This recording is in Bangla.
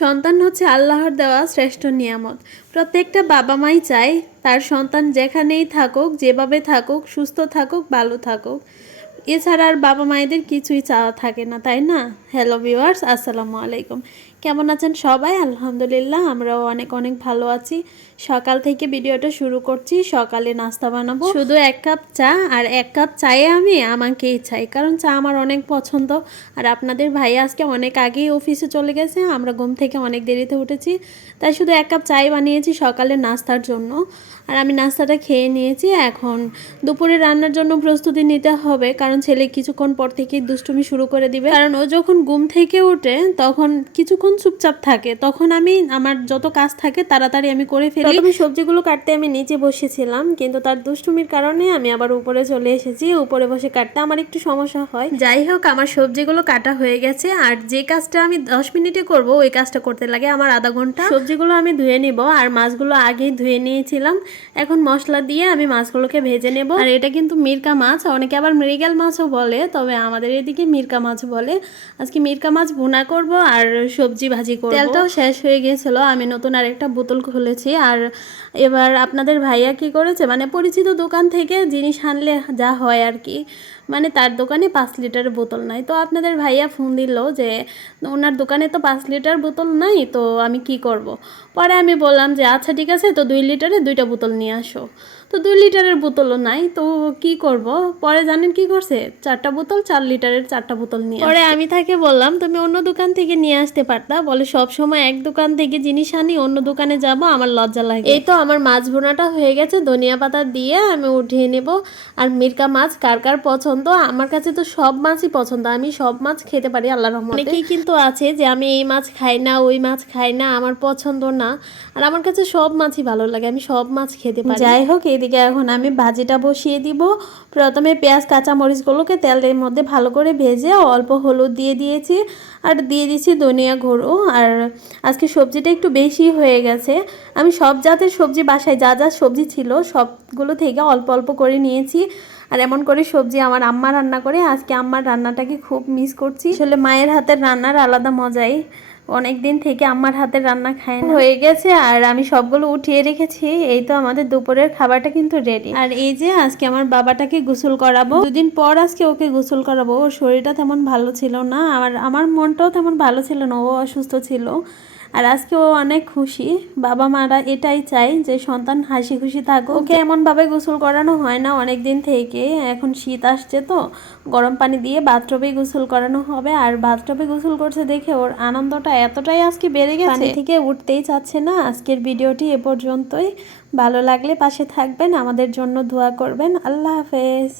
সন্তান হচ্ছে আল্লাহর দেওয়া শ্রেষ্ঠ নিয়ামত। প্রত্যেকটা বাবা মাই চায় তার সন্তান যেখানেই থাকুক, যেভাবে থাকুক, সুস্থ থাকুক, ভালো থাকুক। এছাড়া আর বাবা মায়েদের কিছুই চাওয়া থাকে না, তাই না? হ্যালো ভিউয়ার্স আসসালামু আলাইকুম। কেমন আছেন সবাই? আলহামদুলিল্লাহ, আমরাও অনেক অনেক ভালো আছি। সকাল থেকে ভিডিওটা শুরু করছি, সকালে নাস্তা বানাবো। শুধু এক কাপ চা আর এক কাপ চায়ে আমি আমাকেই চাই কারণ চা আমার অনেক পছন্দ। আর আপনাদের ভাই আজকে অনেক আগেই অফিসে চলে গেছে, আমরা ঘুম থেকে অনেক দেরিতে উঠেছি, তাই শুধু এক কাপ চাই বানিয়েছি সকালে নাস্তার জন্য। আর আমি নাস্তাটা খেয়ে নিয়েছি, এখন দুপুরে রান্নার জন্য প্রস্তুতি নিতে হবে, কারণ ছেলে কিছুক্ষণ পর থেকেই দুষ্টুমি শুরু করে দিবে। কারণ ও যখন ঘুম থেকে ওঠে তখন কিছুক্ষণ চুপচাপ থাকে। তখন আমি আমার যত কাজ থাকে তাড়াতাড়ি আমি করে ফেলি। প্রথমে সবজিগুলো কাটতে আমি নিচে বসেছিলাম কিন্তু তার দুষ্টুমির কারণে আমি আবার উপরে চলে এসেছি। উপরে বসে কাটতে আমার একটু সমস্যা হয়। যাই হোক আমার সবজিগুলো কাটা হয়ে গেছে। আর যে কাজটা আমি দশ মিনিটে করব ওই কাজটা করতে লাগে আমার আধা ঘণ্টা। সবজিগুলো আমি ধুয়ে নিব আর মাছগুলো আগেই ধুয়ে নিয়েছিলাম। এখন মশলা দিয়ে আমি মাছগুলোকে ভেজে নেব। আর এটা কিন্তু মিরকা মাছ অনেকে আবার মৃগেল মাছও বলে, তবে আমাদের এদিকে মিরকা মাছ বলে। আজকে মিরকা মাছ ভুনা করব আর সবজি ভাজি করব। তেলটাও শেষ হয়ে গিয়েছিল আমি নতুন আরেকটা বোতল খুলেছি। আর এবার আপনাদের ভাইয়া কি করেছে? মানে পরিচিত দোকান থেকে জিনিস আনলে যা হয় আর কি। মানে তার দোকানে পাঁচ লিটারের বোতল নাই। তো আপনাদের ভাইয়া ফোন দিল যে, ওনার দোকানে তো পাঁচ লিটার বোতল নাই, তো আমি কি করব। পরে আমি বললাম যে আচ্ছা ঠিক আছে, তো দুই লিটারে দুইটা বোতল নিয়ে আসো। তো দুই লিটারের বোতলও নাই, তো কি করব? পরে জানেন কি করছে? চারটা বোতল চার লিটারের চারটা বোতল নিয়ে পরে আমি তাকে বললাম তুমি অন্য দোকান থেকে নিয়ে আসতে পারতা? বলে সব সময় এক দোকান থেকে জিনিস আনি অন্য দোকানে যাব আমার লজ্জা লাগে। এই তো আমার মাছ ভুনাটা হয়ে গেছে ধনিয়া পাতা দিয়ে আমি উঠিয়ে নেব। আর মিরকা মাছ কার কার পছন্দ? আমার কাছে তো সব মাছই পছন্দ আমি সব মাছ খেতে পারি আল্লাহ রহমতে। অনেকেই কিন্তু আছে যে আমি এই মাছ খাই না ওই মাছ খাই না আমার পছন্দ না। আর আমার কাছে সব মাছই ভালো লাগে আমি সব মাছ খেতে পারি। যাই হোক এদিকে এখন আমি ভাজিটা বসিয়ে দিব। প্রথমে পেঁয়াজ কাঁচা মরিচগুলোকে তেলের মধ্যে ভালো করে ভেজে অল্প হলুদ দিয়ে দিয়েছি আর দিয়ে দিয়েছি ধনিয়া গুঁড়ো। আর আজকে সবজিটা একটু বেশি হয়ে গেছে। আমি সব জাতের সবজি বাসায় যা যা সবজি ছিল সবগুলো থেকে অল্প অল্প করে নিয়েছি। আর এমন করে সবজি আমার আম্মা রান্না করে, আজকে আম্মার রান্নাটাকে খুব মিস করছি। আসলে মায়ের হাতের রান্নার আলাদা মজাই। অনেক দিন থেকে আমার হাতের রান্না খায় না। হয়ে গেছে আর আমি সবগুলো উঠিয়ে রেখেছি। এই তো আমাদের দুপুরের খাবারটা কিন্তু রেডি আর এই যে আজকে আমার বাবাটাকে গোসল করাবো। দুদিন পর আজকে ওকে গোসল করাবো। ওর শরীরটা তেমন ভালো ছিল না। আর আমার মনটাও তেমন ভালো ছিল না। ও অসুস্থ ছিল। আর আজকে ও অনেক খুশি। বাবা মারা এটাই চাই যে সন্তান হাসি খুশি থাকুক। ওকে এমনভাবে গোসল করানো হয় না অনেক দিন থেকে। এখন শীত আসছে তো। গরম পানি দিয়ে বাথটবেই গোসল করানো হবে। আর বাথটবে গোসল করছে দেখে ওর আনন্দটা এতটাই আজকে বেড়ে গেছে। পানি থেকে উঠতেই চাচ্ছে না। আজকের ভিডিওটি এ পর্যন্তই। ভালো লাগলে পাশে থাকবেন। আমাদের জন্য দোয়া করবেন। আল্লাহ হাফেজ।